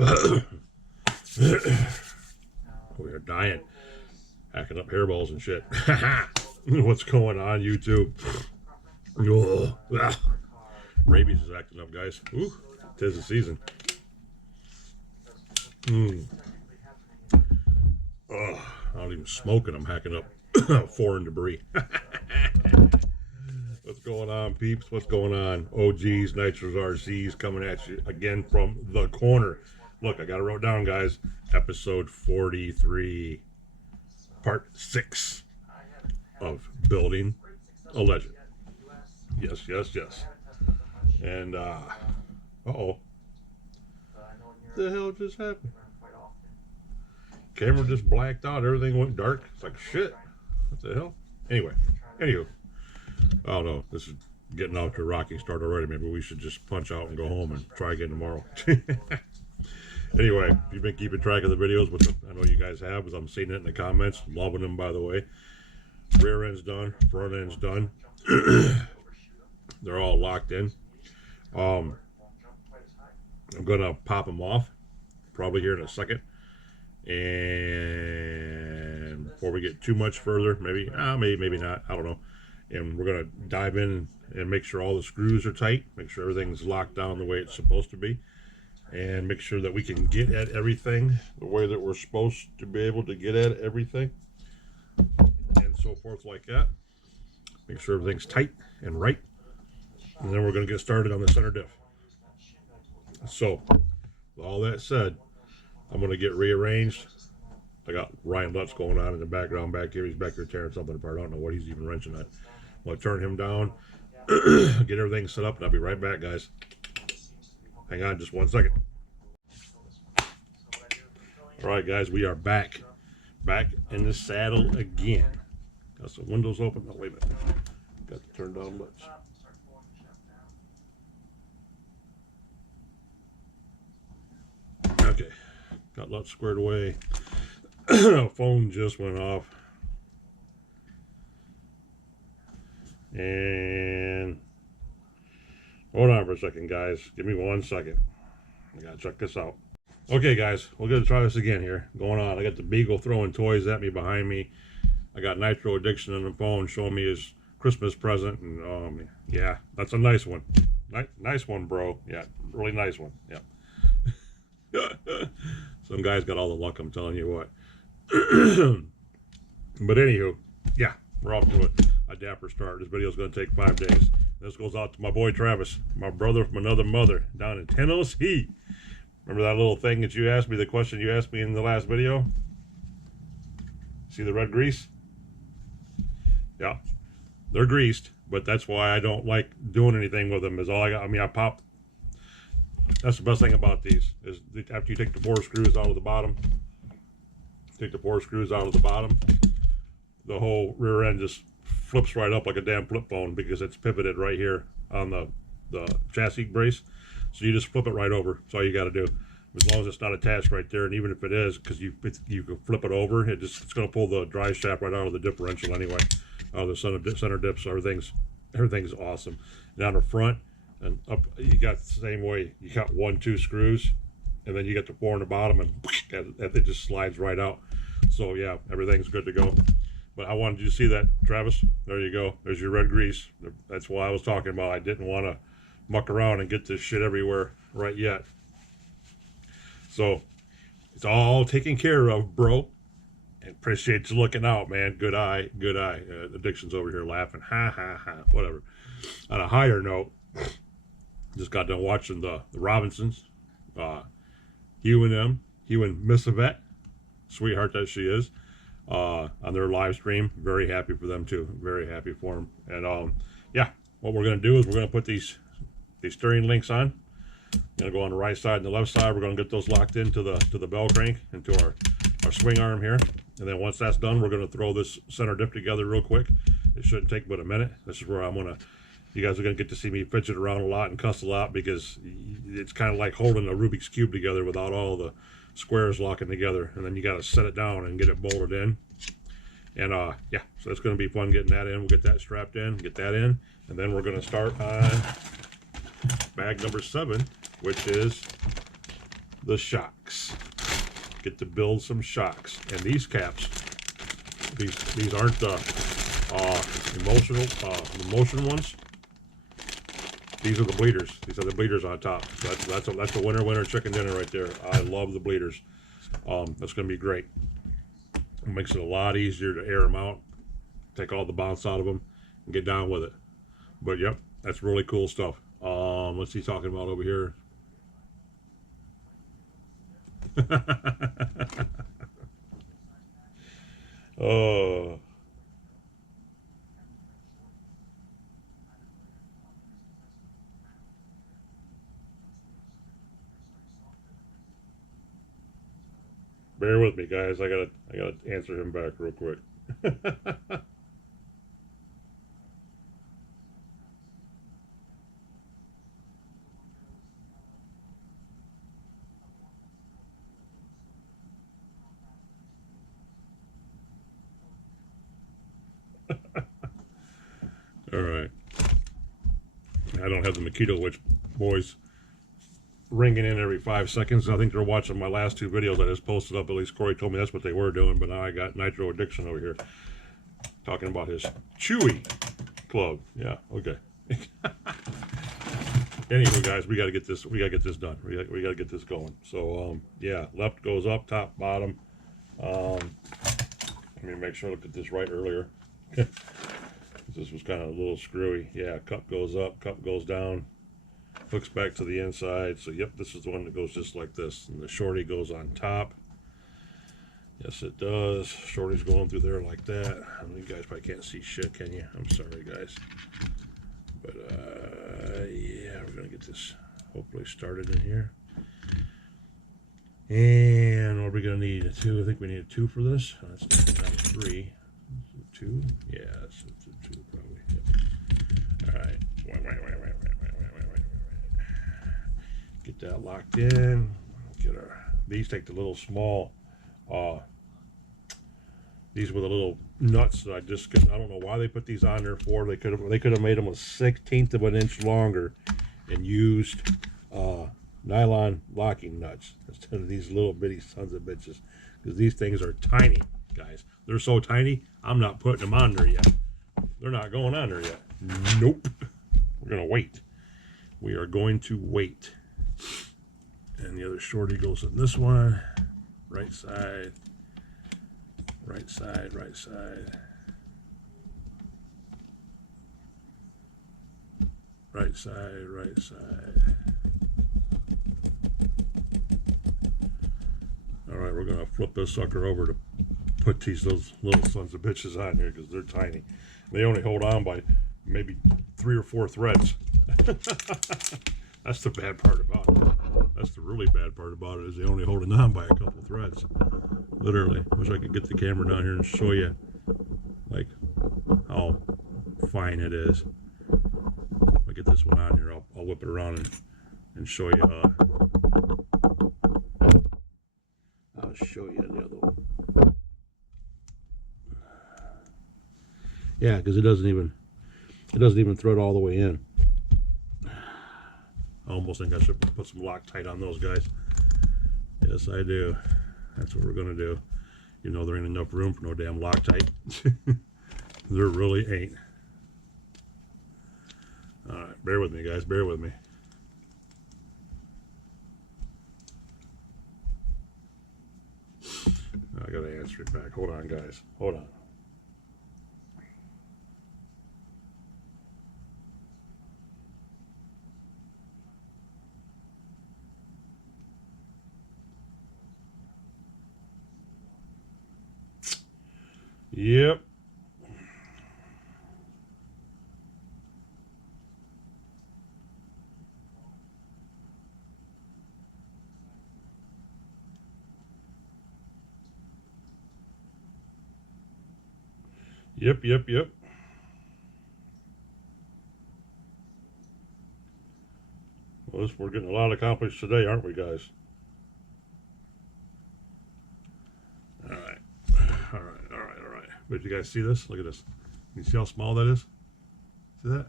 We are dying. Hacking up hairballs and shit. What's going on, YouTube? Oh, rabies is acting up, guys. Ooh, 'tis the season. Oh, I don't even smoke and I'm hacking up foreign debris. What's going on, peeps? What's going on? OGs, Nitros, RCs coming at you again from the corner. Look, I got it wrote down, guys. Episode 43, part 6 of Building a Legend. Yes, yes, yes. And, uh-oh. What the hell just happened? Camera just blacked out. Everything went dark. It's like, shit. What the hell? Anyway. Anywho. I don't know. This is getting off to a rocking start already. Maybe we should just punch out and go home and try again tomorrow. Anyway, if you've been keeping track of the videos, which I know you guys have, because I'm seeing it in the comments. Loving them, by the way. Rear end's done. Front end's done. They're all locked in. I'm going to pop them off probably here in a second. And before we get too much further, maybe not, I don't know. And we're going to dive in and make sure all the screws are tight, make sure everything's locked down the way it's supposed to be, and make sure that we can get at everything the way that we're supposed to be able to get at everything, and so forth like that. Make sure everything's tight and right, and then we're going to get started on the center diff. So, with all that said, I'm going to get rearranged. I got Ryan Lutz going on in the background back here. He's back there tearing something apart. I don't know what he's even wrenching at. I'm going to turn him down, get everything set up, and I'll be right back, guys. Hang on just 1 second. All right, guys, we are back. Back in the saddle again. Got some windows open. Oh, wait a minute. Got to turn down Lutz. Okay. Got Lutz squared away. Phone just went off. And hold on for a second, guys. Give me 1 second. I gotta check this out. Okay, guys, we're gonna try this again here. Going on. I got the Beagle throwing toys at me behind me. I got Nitro Addiction on the phone showing me his Christmas present, and yeah, that's a nice one. Nice one, bro. Yeah, really nice one. Yeah. Some guy's got all the luck, I'm telling you what. But anywho, yeah, we're off to a dapper start. This video is going to take 5 days. This goes out to my boy Travis, my brother from another mother, down in Tennessee. Remember that little thing that you asked me, the question you asked me in the last video? See the red grease? Yeah, they're greased, but that's why I don't like doing anything with them. Is all I got. I mean, I pop. That's the best thing about these, is after you take the 4 screws out of the bottom, the whole rear end just flips right up like a damn flip phone, because it's pivoted right here on the chassis brace. So you just flip it right over. That's all you got to do. As long as it's not attached right there, and even if it is, because you can flip it over, it's going to pull the drive shaft right out of the differential anyway, out of the center dip. So everything's awesome. And on the front and up, you got the same way. You got 1, 2 screws, and then you get the 4 on the bottom, and it just slides right out. So yeah, everything's good to go. But I wanted you to see that, Travis. There you go. There's your red grease. That's what I was talking about. I didn't want to muck around and get this shit everywhere right yet. So it's all taken care of, bro. And appreciate you looking out, man. Good eye, good eye. Addiction's over here laughing. Ha, ha, ha. Whatever. On a higher note, just got done watching the Robinsons. Hugh and Miss Yvette, sweetheart that she is, on their live stream. Very happy for them too. Very happy for them. And yeah, what we're going to do is we're going to put these steering links on. Going to go on the right side and the left side. We're going to get those locked into the bell crank, into our swing arm here. And then once that's done, we're going to throw this center diff together real quick. It shouldn't take but a minute. This is where you guys are going to get to see me fidget around a lot and cuss a lot, because it's kind of like holding a Rubik's Cube together without all the squares locking together. And then you got to set it down and get it bolted in. And yeah, so it's going to be fun getting that in. We'll get that strapped in, get that in. And then we're going to start on bag number 7, which is the shocks. Get to build some shocks. And these caps, these aren't the emotion ones. These are the bleeders. These are the bleeders on top. So that's a winner chicken dinner right there. I love the bleeders. That's going to be great. It makes it a lot easier to air them out, take all the bounce out of them, and get down with it. But yep, that's really cool stuff. What's he talking about over here? Oh. Bear with me, guys. I gotta answer him back real quick. All right. I don't have the Makito Witch boys ringing in every 5 seconds. I think they're watching my last 2 videos I just posted up. At least Corey told me that's what they were doing. But now I got Nitro Addiction over here talking about his Chewy club. Yeah. Okay. Anyway, guys, we gotta get this. We gotta get this done. We gotta get this going. So yeah, left goes up, top, bottom. Let me make sure I looked at this right earlier. This was kind of a little screwy. Yeah, cup goes up, cup goes down, hooks back to the inside. So yep, this is the one that goes just like this. And the shorty goes on top. Yes, it does. Shorty's going through there like that. I mean, you guys probably can't see shit, can you? I'm sorry, guys. But yeah, we're gonna get this hopefully started in here. And what are we gonna need? A 2. I think we need a 2 for this. That's down to 3. 2? Yeah, it's a 2 probably. Yep. All right. Get that locked in. Get our. These take the little small. These were the little nuts that I just couldn't. I don't know why they put these on there for. They could have made them a 1/16 of an inch longer, and used nylon locking nuts instead of these little bitty sons of bitches. Because these things are tiny, guys. They're so tiny. I'm not putting them on there yet. They're not going on there yet. Nope. We're gonna wait. We are going to wait. And the other shorty goes in this one. Right side. Right side, right side. Right side, right side. All right, we're gonna flip this sucker over to put those little sons of bitches on here because they're tiny. They only hold on by maybe 3 or 4 threads. That's the bad part about it. That's the really bad part about it, is they only holding on by a couple threads. Literally. Wish I could get the camera down here and show you like how fine it is. If I get this one on here, I'll whip it around and show you. I'll show you the other one. Yeah, because it doesn't even thread all the way in. I almost think I should put some Loctite on those guys. Yes, I do. That's what we're gonna do. You know, there ain't enough room for no damn Loctite. There really ain't. All right, bear with me, guys. Bear with me. I gotta answer it back. Hold on, guys. Hold on. Yep. Yep. Well, we're getting a lot accomplished today, aren't we, guys? All right. But you guys see this? Look at this. You see how small that is? See that?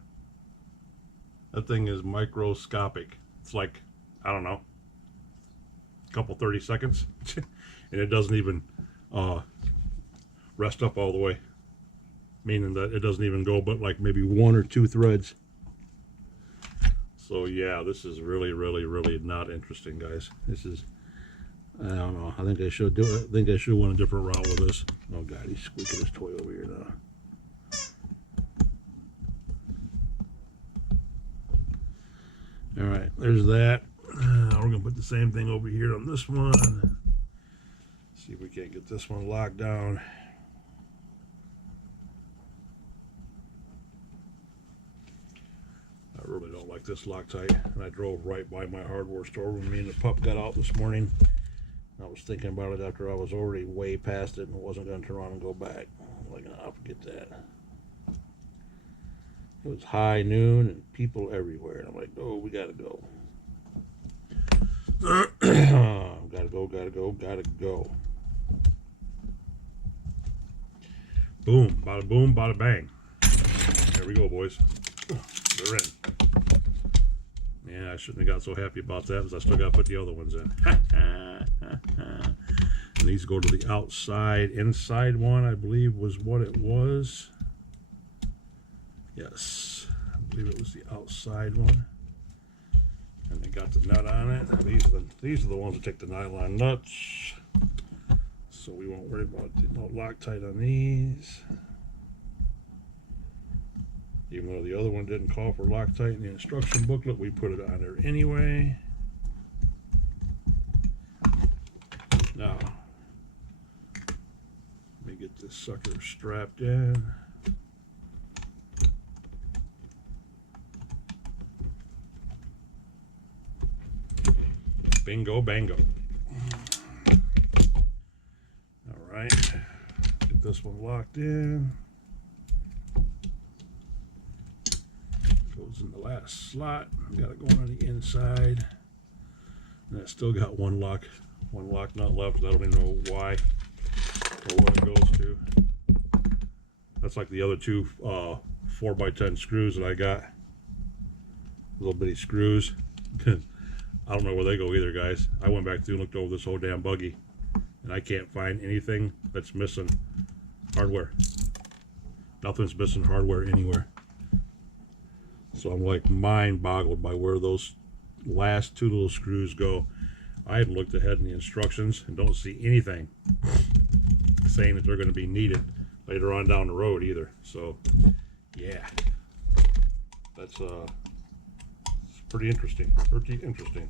That thing is microscopic. It's like, I don't know, couple 30 seconds, and it doesn't even rest up all the way, meaning that it doesn't even go but like maybe 1 or 2 threads. So yeah, this is really, really, really not interesting, guys. This is, I don't know. I think I should do it. I think I should went a different route with this. Oh God, he's squeaking his toy over here now. All right, there's that. We're gonna put the same thing over here on this one. See if we can't get this one locked down. I really don't like this Loctite, and I drove right by my hardware store when me and the pup got out this morning. I was thinking about it after I was already way past it and wasn't going to turn around and go back. I'm like, oh, forget that. It was high noon and people everywhere, and I'm like, oh, we got to go. Gotta go, gotta go, gotta go. Boom, bada boom, bada bang. There we go, boys. They're in. Yeah, I shouldn't have got so happy about that because I still got to put the other ones in. And these go to the outside. Inside one, I believe, was what it was. Yes, I believe it was the outside one. And they got the nut on it. These are the ones that take the nylon nuts. So we won't worry about no Loctite on these. Even though the other one didn't call for Loctite in the instruction booklet, we put it on there anyway. Now, let me get this sucker strapped in. Bingo, bango. All right, get this one locked in. Goes in the last slot. Got it going on the inside, and I still got one lock nut left. I don't even know why or what it goes to. That's like the other two 4x10 screws that I got. Little bitty screws. I don't know where they go either, guys. I went back through and looked over this whole damn buggy, and I can't find anything that's missing hardware. Nothing's missing hardware anywhere. So I'm like mind boggled by where those last two little screws go. I haven't looked ahead in the instructions and don't see anything saying that they're going to be needed later on down the road either. So yeah, that's it's pretty interesting. Pretty interesting.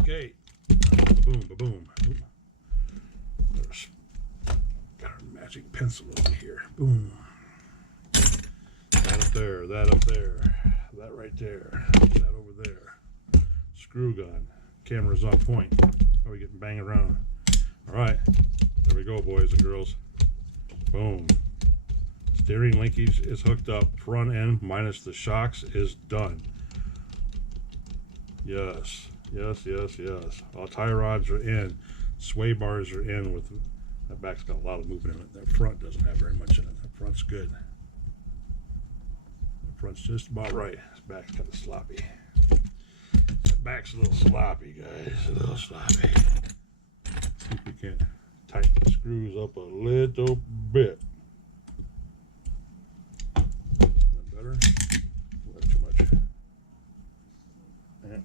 Okay. Boom, ba-boom. There's got our magic pencil over here. Boom. That up there, that right there, that over there. Screw gun. Camera's on point. How are we getting banged around? All right, there we go, boys and girls. Boom. Steering linkage is hooked up. Front end minus the shocks is done. Yes. All tie rods are in. Sway bars are in. With that back's got a lot of movement in it. That front doesn't have very much in it. That front's good. The front's just about right. This back's kind of sloppy. That back's a little sloppy, guys. A little sloppy. See if we can tighten the screws up a little bit. That better? Not too much. Yeah.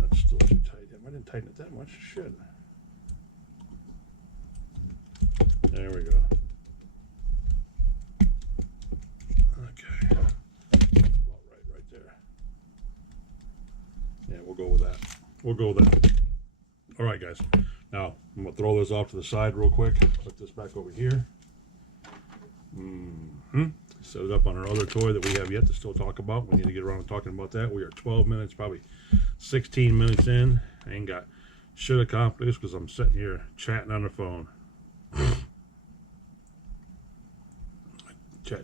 That's still too tight. I didn't tighten it that much. Shit. There we go. Okay. About right there. Yeah, we'll go with that. All right, guys. Now, I'm going to throw this off to the side real quick. Put this back over here. Set it up on our other toy that we have yet to still talk about. We need to get around to talking about that. We are 12 minutes, probably 16 minutes in. I ain't got shit accomplished because I'm sitting here chatting on the phone. Chat.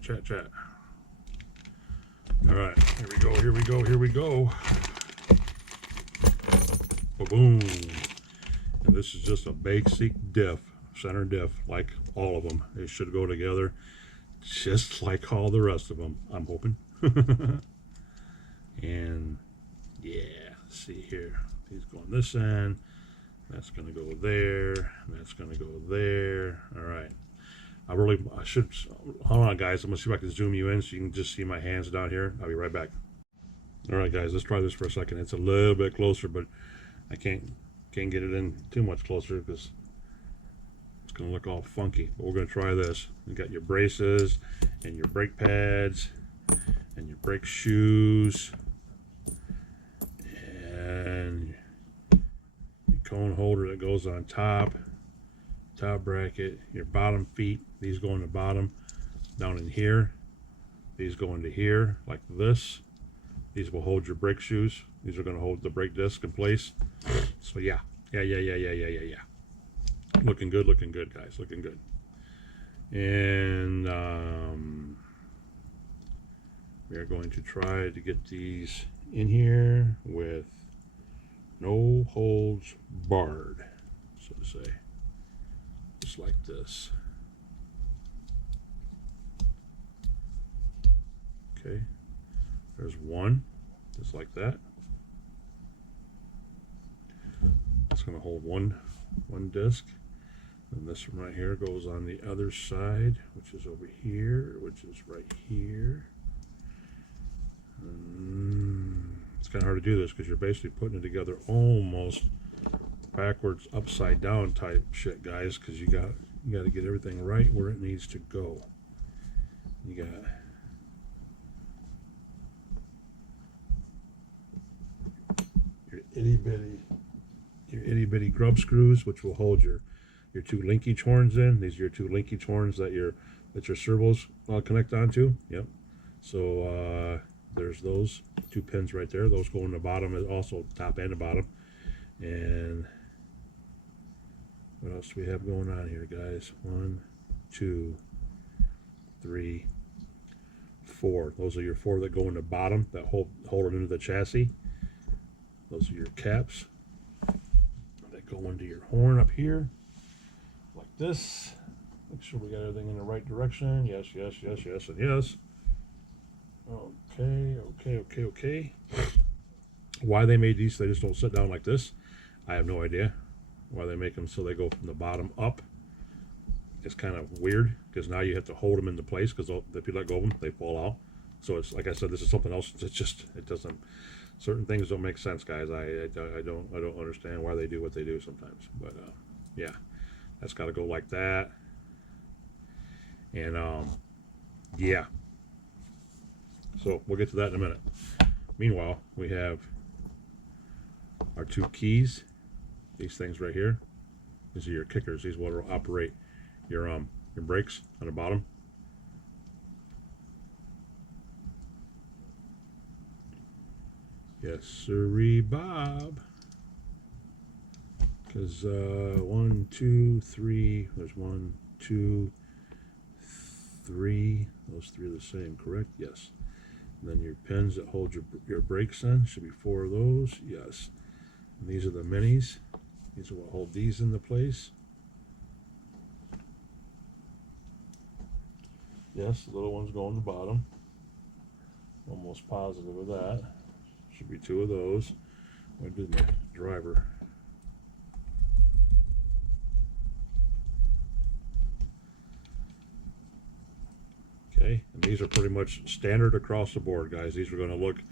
All right, here we go. Boom. And this is just a basic diff center diff, like all of them. They should go together just like all the rest of them, I'm hoping. And yeah, let's see here. He's going this end. That's going to go there. And that's going to go there. All right. I should, hold on, guys. I'm going to see if I can zoom you in so you can just see my hands down here. I'll be right back. All right, guys, let's try this for a second. It's a little bit closer, but I can't get it in too much closer because it's going to look all funky. But we're going to try this. You got your braces and your brake pads and your brake shoes and your cone holder that goes on top bracket, your bottom feet. These go in the bottom down in here. These go into here like this. These will hold your brake shoes. These are going to hold the brake disc in place. So yeah. Looking good, guys. Looking good. And we are going to try to get these in here with no holds barred, so to say. Just like this. Okay. There's one, just like that. That's going to hold one disc. And this one right here goes on the other side, which is over here, which is right here. It's kind of hard to do this because you're basically putting it together almost backwards, upside down type shit, guys, because you got to get everything right where it needs to go. You got your itty bitty grub screws, which will hold your two linkage horns in. These are your two linkage horns that your servos connect onto. Yep. So there's those two pins right there. Those go in the bottom, also top and the bottom. And what else do we have going on here, guys? 1, 2, 3, 4. Those are your 4 that go in the bottom that hold them into the chassis. Those are your caps that go into your horn up here, like this. Make sure we got everything in the right direction. Yes, and yes. Okay. Why they made these, they just don't sit down like this, I have no idea. Why they make them so they go from the bottom up. It's kind of weird because now you have to hold them into place because if you let go of them, they fall out. So it's like I said, this is something else. It doesn't. Certain things don't make sense, guys. I don't understand why they do what they do sometimes. But yeah, that's got to go like that. And yeah. So we'll get to that in a minute. Meanwhile, we have our 2 keys. These things right here. These are your kickers. These will operate your brakes on the bottom. Yes, sirree, Bob. Because 1, 2, 3. There's 1, 2, 3. Those 3 are the same, correct? Yes. And then your pins that hold your brakes in should be 4 of those. Yes. And these are the minis. These are what hold these into place. Yes, the little ones go on the bottom. Almost positive of that. Should be 2 of those. I did my driver. Okay, and these are pretty much standard across the board, guys. These are going to look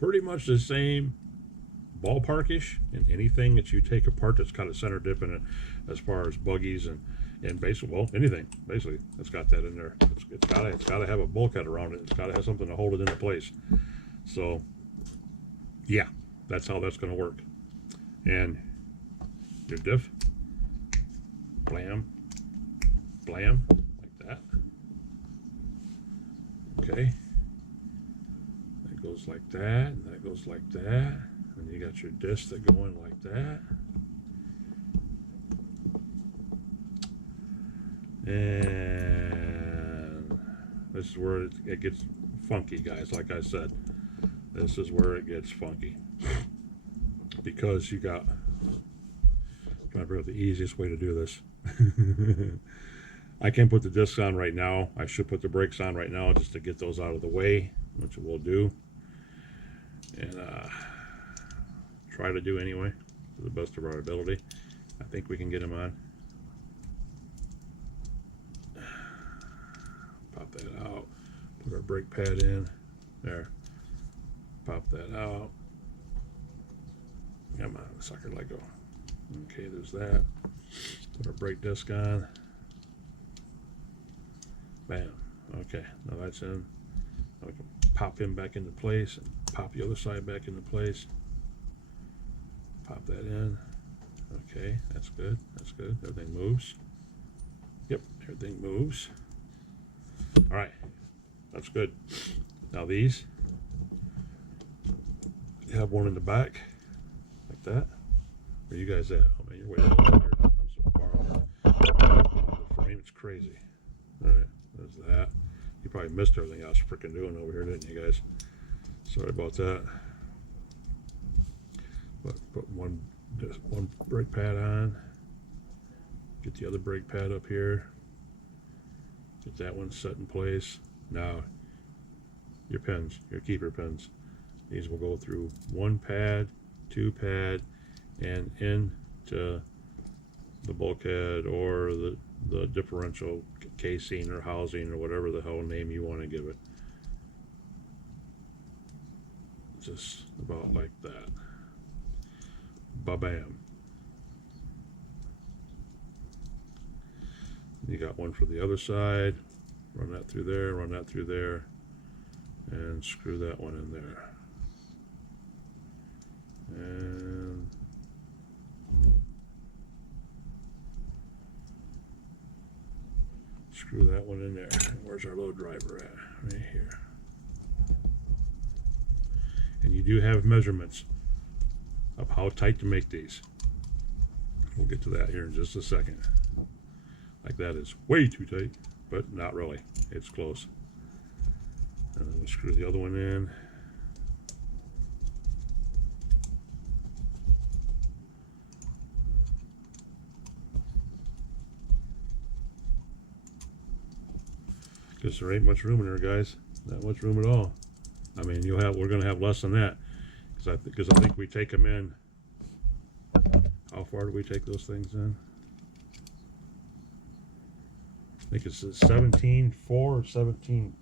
pretty much the same, ballparkish, in anything that you take apart that's got a center dip in it, as far as buggies and basically, well, anything basically that's got that in there. It's got to have a bulkhead around it. It's got to have something to hold it into place. So yeah, that's how that's going to work. And your diff, blam, blam, like that. Okay, that goes like that, and that goes like that, and you got your discs that go in like that. And this is where it gets funky, guys. Like I said, this is where it gets funky because you got, I'm trying to figure out the easiest way to do this. I can't put the discs on right now. I should put the brakes on right now just to get those out of the way, which we'll do. And try to do anyway, to the best of our ability. I think we can get them on. Pop that out. Put our brake pad in. There. Pop that out. Come on, sucker, let go. Okay, there's that. Put our brake disc on. Bam. Okay, now that's in. Now we can pop him back into place and pop the other side back into place. Pop that in. Okay, that's good. That's good. Everything moves. Yep, everything moves. All right, that's good. Now these, you have one in the back, like that. Where you guys at? Oh man, you're way over here. I'm so far off the frame. It's crazy. All right, there's that. You probably missed everything I was freaking doing over here, didn't you guys? Sorry about that. But put one brake pad on. Get the other brake pad up here. Get that one set in place. Now, your pins, your keeper pins. These will go through one pad, two pad, and into the bulkhead or the differential casing or housing or whatever the hell name you want to give it. Just about like that. Ba-bam. You got one for the other side. Run that through there, run that through there, and screw that one in there. And screw that one in there. Where's our load driver at? Right here. And you do have measurements of how tight to make these. We'll get to that here in just a second. Like that is way too tight, but not really. It's close. And then we'll screw the other one in. Because there ain't much room in there, guys. Not much room at all. I mean, we're going to have less than that. Because I think we take them in. How far do we take those things in? I think it's 17.4 or 17.2.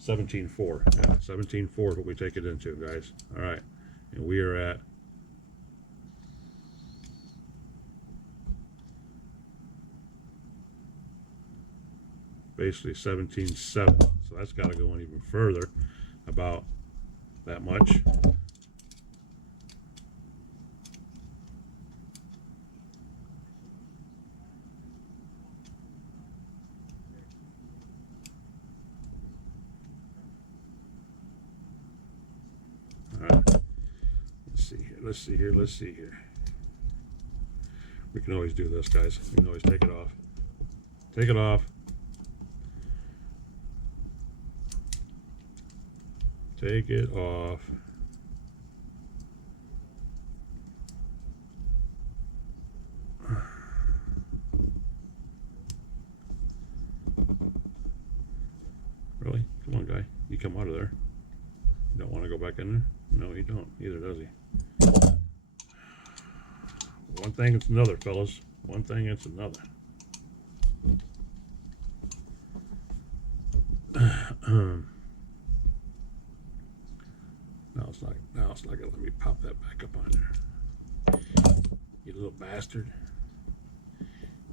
17.4. Yeah, 17.4 is what we take it into, guys. All right. And we are at basically 17.7. So that's got to go in even further, about that much. Let's see here. We can always do this, guys. We can always take it off. Take it off. Take it off. Really? Come on, guy. You come out of there. You don't want to go back in there? No, he don't. Either does he. One thing it's another, fellas. One thing it's another. Now it's not gonna let me pop that back up on there. You little bastard.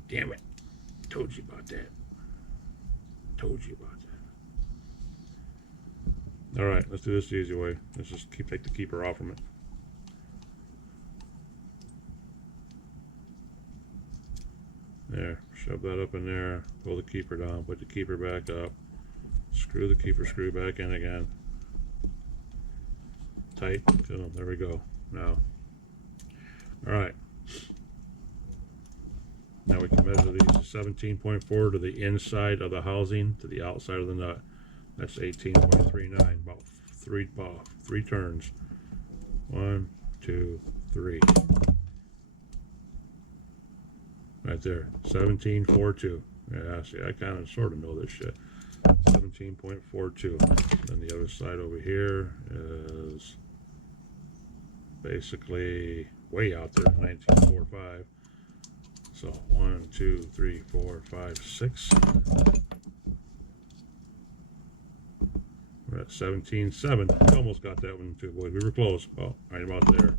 Damn it. Told you about that. Told you about that. Alright, let's do this the easy way. Let's just take the keeper off from it. There, shove that up in there, pull the keeper down, put the keeper back up, screw the keeper screw back in again. Tight, good, there we go. Now, alright. Now we can measure these 17.4 to the inside of the housing, to the outside of the nut. That's 18.39, about three turns. 1, 2, 3. Right there, 17.42. Yeah, see, I kind of sort of know this shit. 17.42. Then the other side over here is basically way out there, 19.45. So 1, 2, 3, 4, 5, 6. We're at 17.7. We almost got that one too, boys. We were close. Oh, right about there.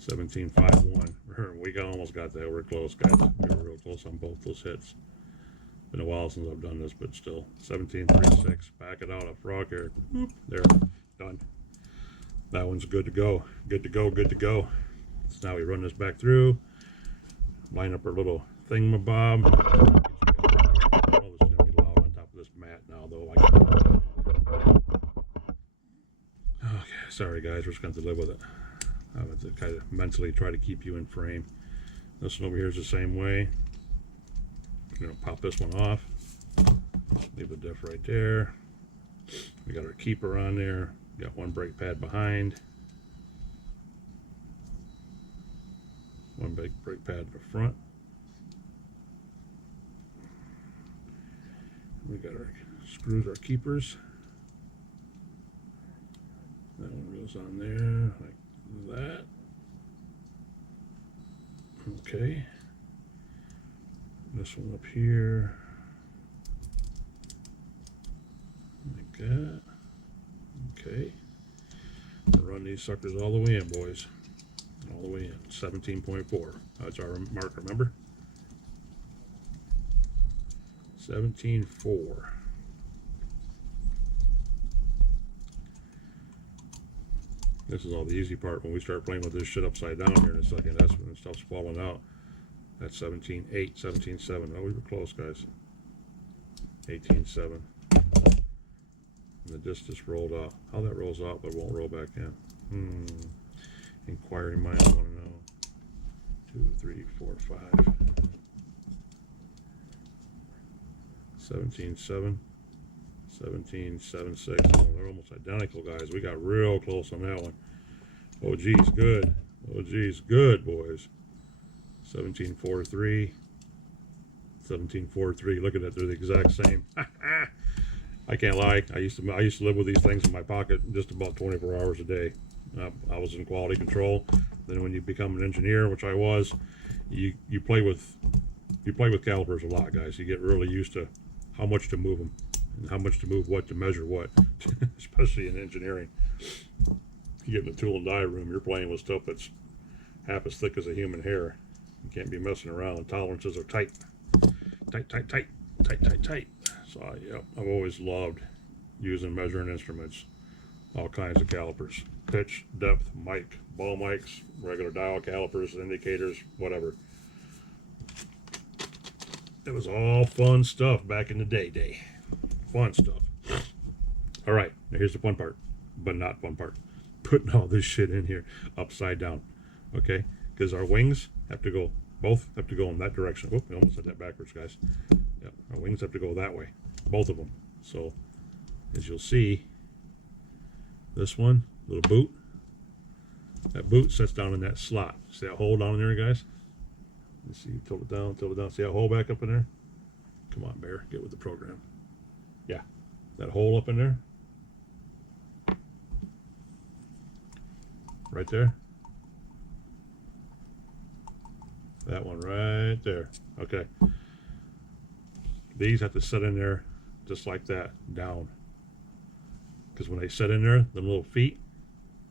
17.51. We almost got that. We're close, guys. We were real close on both those hits. Been a while since I've done this, but still. 17.36. Back it out. A frog here. There. Done. That one's good to go. Good to go. Good to go. So now we run this back through. Line up our little thingamabob. Oh, this is going to be loud on top of this mat now, though. Okay, sorry, guys. We're just going to have to live with it. I have to kind of mentally try to keep you in frame. This one over here is the same way. I'm going to pop this one off. Leave the diff right there. We got our keeper on there. Got one brake pad behind. One big brake pad in the front. We got our screws, our keepers. That one goes on there like that. Okay. This one up here. Like that. Okay. Run these suckers all the way in, boys. All the way in. 17.4. That's our mark, remember? 17.4. This is all the easy part when we start playing with this shit upside down here in a second. That's when stuff's falling out. That's 17.8, 17.7. Oh, we were close, guys. 18.7. And the disc just rolled off. How that rolls out, but won't roll back in. Inquiring minds want to know. 2, 3, 4, 5. 17.7. 17.76. Oh, they're almost identical, guys. We got real close on that one. Oh, geez, good. Oh, geez, good, boys. 17.43. 17.43. Look at that. They're the exact same. I can't lie. I used to live with these things in my pocket just about 24 hours a day. I was in quality control. Then when you become an engineer, which I was, you play with calipers a lot, guys. You get really used to how much to move them and how much to move what to measure what, especially in engineering. You get in the tool and die room, you're playing with stuff that's half as thick as a human hair. You can't be messing around. Tolerances are tight. Tight, tight, tight, tight, tight, tight. So, yeah, I've always loved using measuring instruments, all kinds of calipers, pitch, depth, mic, ball mics, regular dial calipers, indicators, whatever. It was all fun stuff back in the day. Fun stuff. All right, now here's the fun part, but not fun part. Putting all this shit in here upside down, okay? Because our wings have to go, both have to go in that direction. Oh, we almost said that backwards, guys. Yep, our wings have to go that way, both of them. So, as you'll see, this one, little boot, that boot sits down in that slot. See that hole down there, guys? You see, tilt it down, tilt it down. See that hole back up in there? Come on, Bear, get with the program. Yeah, that hole up in there. Right there. That one right there. Okay. These have to sit in there just like that, down. Because when they sit in there, the little feet,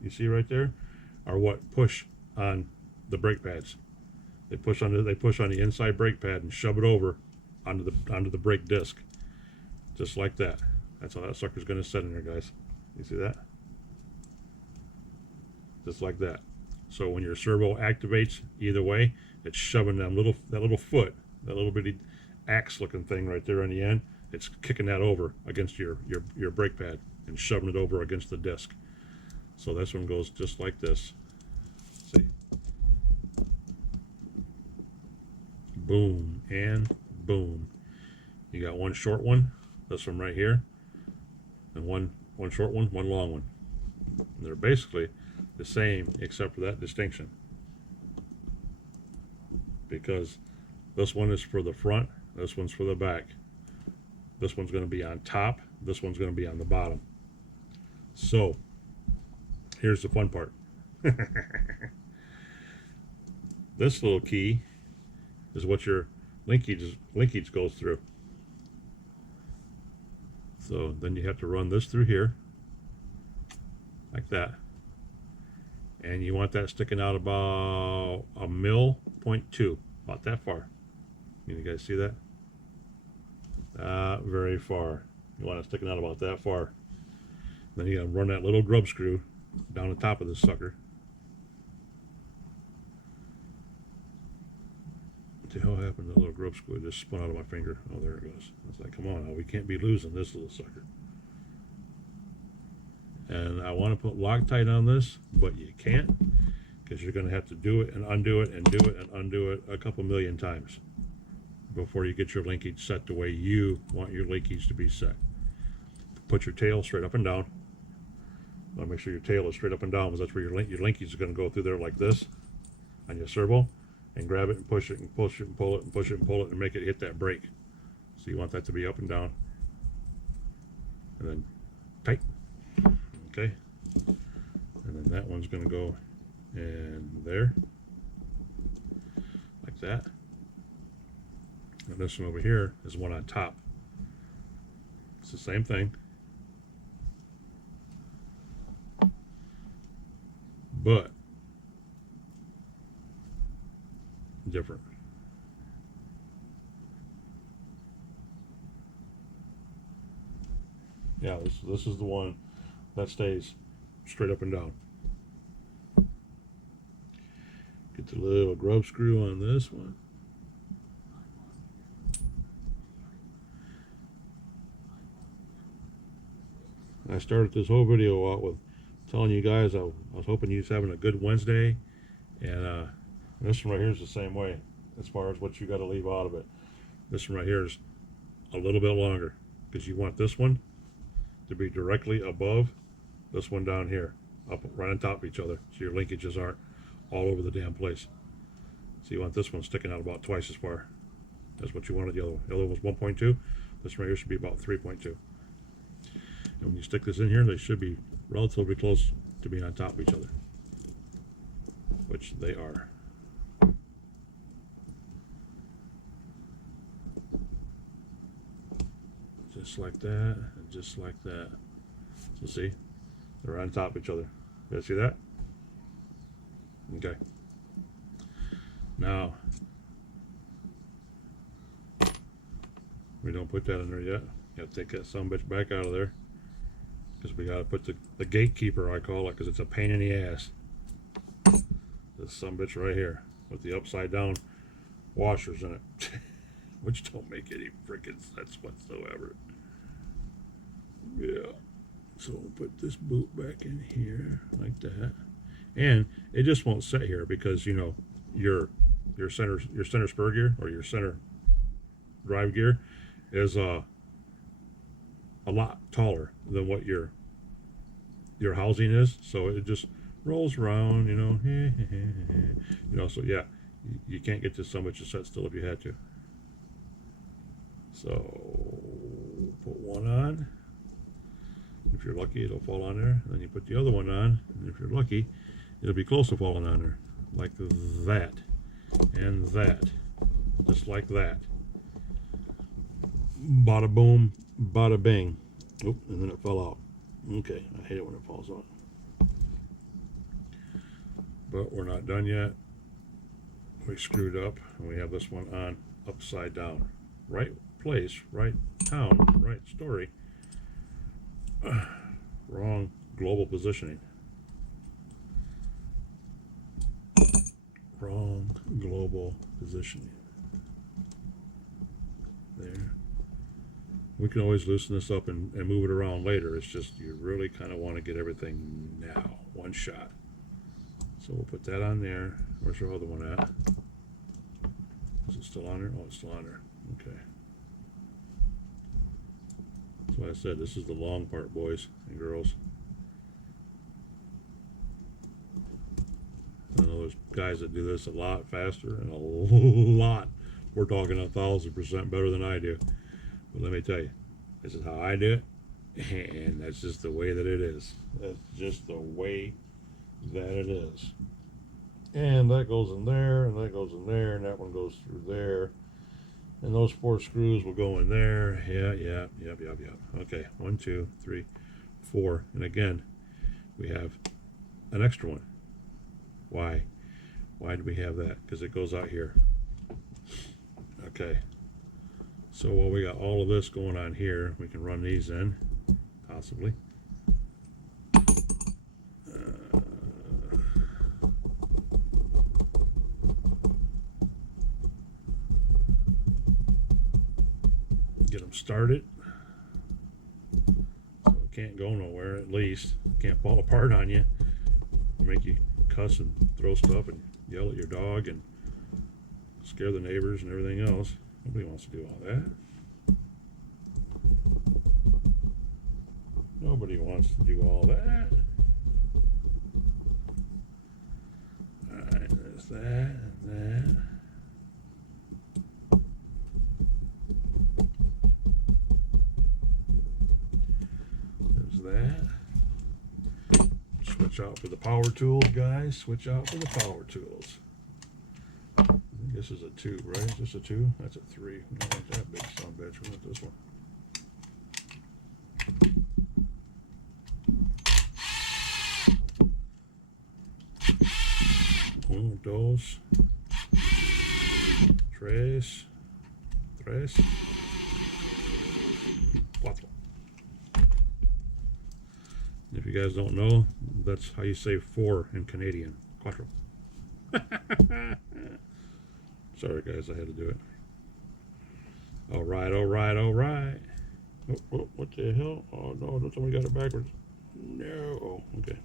you see right there, are what push on the brake pads. They push on the inside brake pad and shove it over onto the brake disc. Just like that. That's how that sucker's gonna sit in there, guys. You see that? Just like that. So when your servo activates either way, it's shoving that little foot, that little bitty axe looking thing right there on the end, it's kicking that over against your brake pad and shoving it over against the disc. So this one goes just like this. See? Boom and boom. You got one short one, this one right here, and one short one, one long one. And they're basically the same except for that distinction, because this one is for the front, this one's for the back. This one's going to be on top, this one's going to be on the bottom. So here's the fun part. This little key is what your linkage goes through. So then you have to run this through here like that, and you want that sticking out about 1.2 mil, about that far. Can you guys see that? Not very far. You want it sticking out about that far. Then you gotta run that little grub screw down the top of this sucker. What the hell happened to the little grub screw? It just spun out of my finger. Oh, there it goes. I was like, come on, we can't be losing this little sucker. And I want to put Loctite on this, but you can't, because you're going to have to do it and undo it and do it and undo it a couple million times before you get your linkage set the way you want your linkage to be set. Put your tail straight up and down. Want to make sure your tail is straight up and down, because that's where your linkage is going to go through there like this on your servo, and grab it and push it and push it and pull it and push it and pull it and make it hit that brake. So you want that to be up and down, and then tight. Okay, and then that one's going to go in there like that, and this one over here is one on top. It's the same thing, but different. Yeah, this is the one that stays straight up and down. Get the little grub screw on this one. I started this whole video out with telling you guys I was hoping you was having a good Wednesday, and this one right here is the same way as far as what you got to leave out of it. This one right here is a little bit longer, because you want this one to be directly above this one down here, up right on top of each other, so your linkages aren't all over the damn place. So you want this one sticking out about twice as far. That's what you wanted the other one. The other one was 1.2. This one right here should be about 3.2. And when you stick this in here, they should be relatively close to being on top of each other, which they are. Just like that, and just like that. So see, they're on top of each other. You guys see that? Okay. Now, we don't put that in there yet. You have to take that sumbitch back out of there, because we got to put the gatekeeper, I call it, because it's a pain in the ass. This sumbitch right here with the upside down washers in it, which don't make any freaking sense whatsoever. Yeah. So we'll put this boot back in here like that, and it just won't sit here because, you know, your center spur gear or your center drive gear is a lot taller than what your housing is, so it just rolls around, you know. You know, so yeah, you can't get this so much to set still if you had to. So put one on. If you're lucky, it'll fall on there. Then you put the other one on, and if you're lucky, it'll be close to falling on there, like that, and that, just like that. Bada boom, bada bing. Oop, and then it fell out. Okay, I hate it when it falls out. But we're not done yet. We screwed up, and we have this one on upside down. Right place, right town, right story. Wrong global positioning. Wrong global positioning. There. We can always loosen this up and move it around later. It's just you really kind of want to get everything now, one shot. So we'll put that on there. Where's your other one at? Is it still on there? Oh, it's still on there. Okay. That's why I said this is the long part, boys and girls. I know there's guys that do this a lot faster and a lot. We're talking 1,000% better than I do. But let me tell you, this is how I do it, and that's just the way that it is. That's just the way that it is. And that goes in there, and that goes in there, and that one goes through there. And those 4 screws will go in there. Yep. Okay, 1, 2, 3, 4. And again, we have an extra one. Why? Why do we have that? Because it goes out here. Okay. So while we got all of this going on here, we can run these in, possibly. Get them started. So it can't go nowhere, at least. Can't fall apart on you. Make you cuss and throw stuff and yell at your dog and scare the neighbors and everything else. Nobody wants to do all that. Nobody wants to do all that. Alright, there's that and that. There's that. Switch out for the power tools, guys. Switch out for the power tools. This is a 2, right? Is this a 2? That's a 3. We don't want that big son of a bitch. We want this one. Uno, dos, tres, cuatro. If you guys don't know, that's how you say 4 in Canadian. Cuatro. Sorry, guys, I had to do it. All right. Oh, what the hell? Oh, no, somebody got it backwards. No. Okay.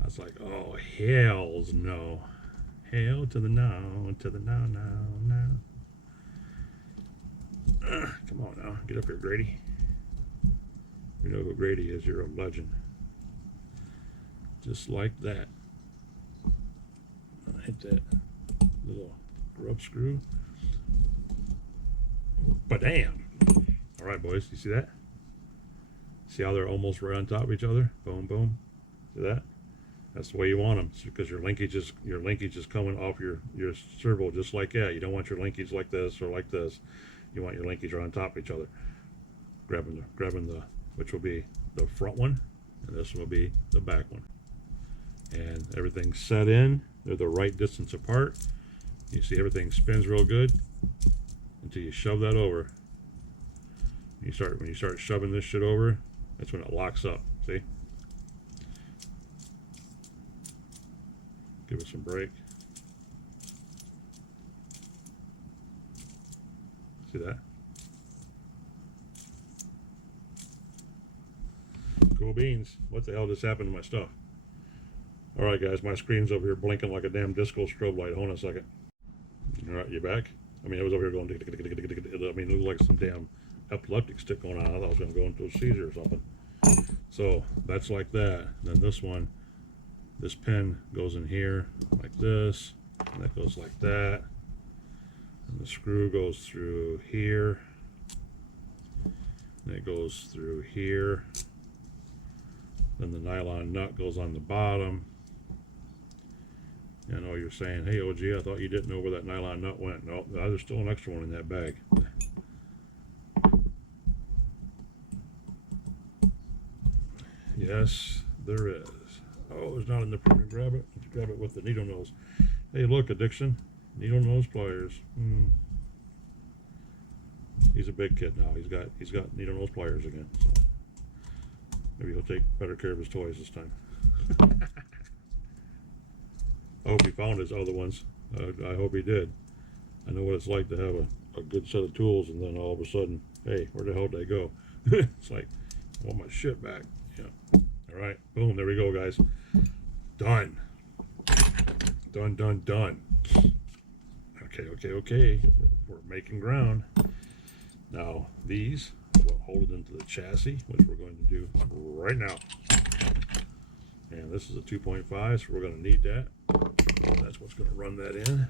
I was like, oh, hells no. Hell to the no, to the no. Come on now, get up here, Grady. You know who Grady is, you're a legend. Just like that. Hit that little rub screw. Ba-damn. All right, boys, you see that? See how they're almost right on top of each other? Boom, boom. See that? That's the way you want them, because your linkage is coming off your servo just like that. You don't want your linkage like this or like this. You want your linkage right on top of each other. Grabbing the which will be the front one, and this will be the back one. And everything's set in. They're the right distance apart. You see everything spins real good until you shove that over. When you start shoving this shit over, that's when it locks up. See? Give it some brake. See that? Cool beans. What the hell just happened to my stuff? Alright guys, my screen's over here blinking like a damn disco strobe light. Hold on a second. Alright, you back? I mean, it was over here going I mean, it looked like some damn epileptic stick going on. I thought I was going to go into a seizure or something. So, that's like that. And then this one, this pin goes in here like this, and that goes like that. And the screw goes through here. And it goes through here. Then the nylon nut goes on the bottom. I know you're saying, hey OG, I thought you didn't know where that nylon nut went. No, there's still an extra one in that bag. Yes, there is. Oh, there's not in the print. Grab it. Grab it with the needle nose. Hey, look, Addiction. Needle nose pliers. He's a big kid now. He's got needle nose pliers again. So maybe he'll take better care of his toys this time. I hope he found his other ones. I hope he did. I know what it's like to have a good set of tools, and then all of a sudden, hey, where the hell did they go? It's like, I want my shit back. Yeah. All right. Boom. There we go, guys. Done. Done. Okay. We're making ground. Now, these will hold it into the chassis, which we're going to do right now. And this is a 2.5, so we're going to need that. That's what's going to run that in.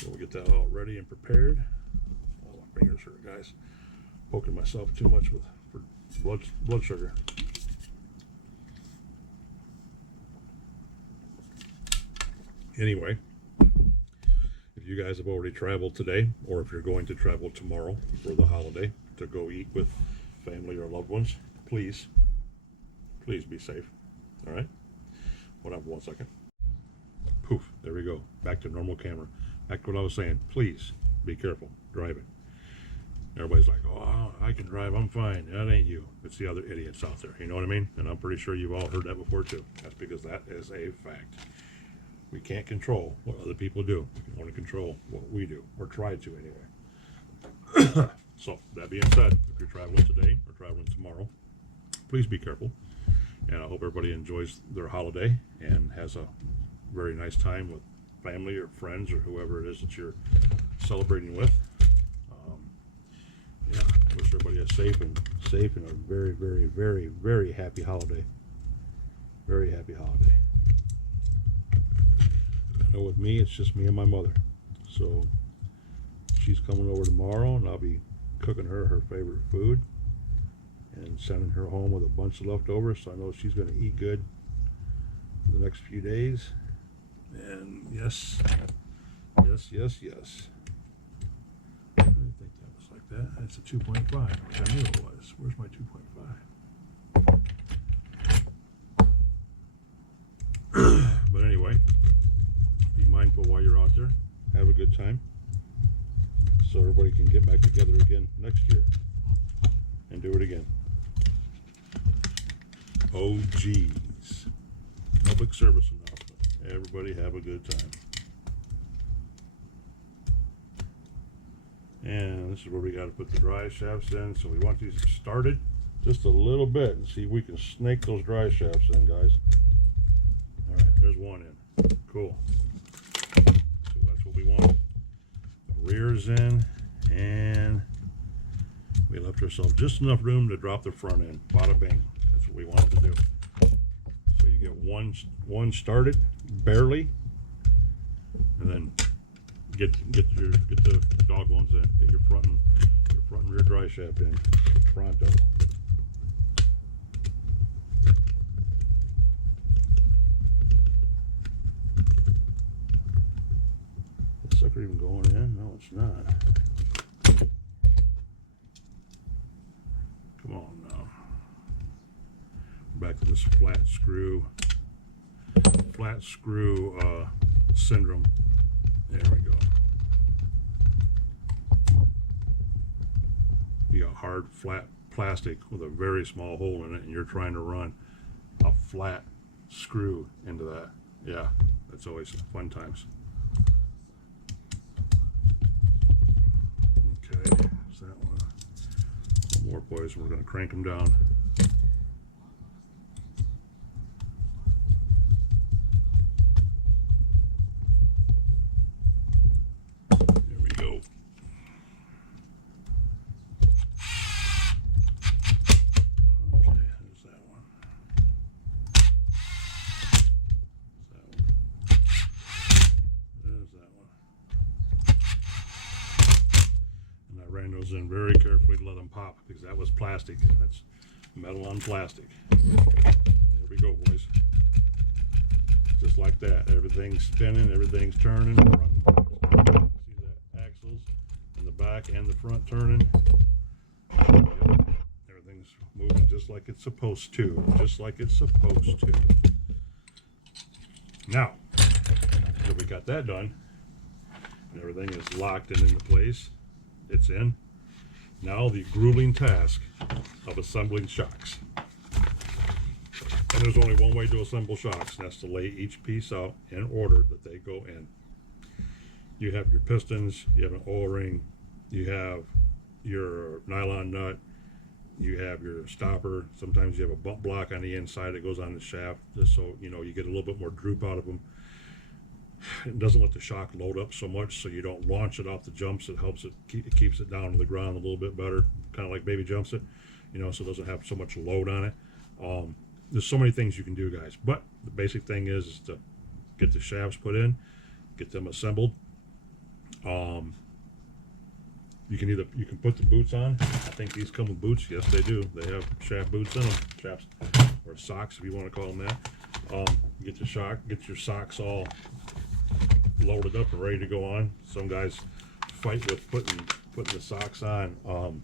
So we'll get that all ready and prepared. Oh, my fingers hurt, guys. Poking myself too much for blood sugar. Anyway, if you guys have already traveled today, or if you're going to travel tomorrow for the holiday to go eat with family or loved ones, please be safe. All right? Hold on for 1 second. Poof, there we go. Back to normal camera. Back to what I was saying. Please be careful driving. Everybody's like, oh, I can drive, I'm fine. That ain't you. It's the other idiots out there. You know what I mean? And I'm pretty sure you've all heard that before too. That's because that is a fact. We can't control what other people do. We can only control what we do, or try to anyway. So, that being said, if you're traveling today or traveling tomorrow, please be careful. And I hope everybody enjoys their holiday and has a very nice time with family or friends or whoever it is that you're celebrating with. Yeah, wish everybody a safe and a very, very, very, very happy holiday. Very happy holiday. I know with me, it's just me and my mother. So she's coming over tomorrow, and I'll be cooking her favorite food and sending her home with a bunch of leftovers. So I know she's going to eat good for the next few days. And yes. I didn't think that was like that. That's a 2.5, which I knew it was. Where's my 2.5? But anyway, be mindful while you're out there. Have a good time, so everybody can get back together again next year and do it again. Oh geez. Public service announcement. Everybody have a good time. And this is where we got to put the drive shafts in. So we want these started just a little bit and see if we can snake those drive shafts in, guys. All right, there's one in. Cool. So that's what we want. The rear's in, and we left ourselves just enough room to drop the front in. Bada bing. That's what we wanted to do. So you get one started, barely, and then get the dog bones in. Get your front and rear dry shaft in. Pronto. Is the sucker even going in? No, it's not. Come on now. Back to this flat screw syndrome. There we go. You got hard, flat plastic with a very small hole in it, and you're trying to run a flat screw into that. Yeah, that's always fun times. Okay, is that one? More, boys. We're going to crank them down. In very carefully to let them pop, because that was plastic. That's metal on plastic. There we go, boys. Just like that. Everything's spinning, everything's turning. See the axles in the back and the front turning. Yep. Everything's moving just like it's supposed to. Just like it's supposed to. Now, that we got that done, and everything is locked and into place, it's in. Now the grueling task of assembling shocks. And there's only one way to assemble shocks, and that's to lay each piece out in order that they go in. You have your pistons, you have an O-ring, you have your nylon nut, you have your stopper. Sometimes you have a bump block on the inside that goes on the shaft, just so you know you get a little bit more droop out of them. It doesn't let the shock load up so much, so you don't launch it off the jumps. It helps it keeps it down to the ground a little bit better, kind of like baby jumps it, you know, so it doesn't have so much load on it. There's so many things you can do, guys, but the basic thing is to get the shafts put in, get them assembled. You can put the boots on. I think these come with boots. Yes, they do. They have shaft boots in them, shafts or socks if you want to call them that. Get your socks all loaded up and ready to go on. Some guys fight with putting the socks on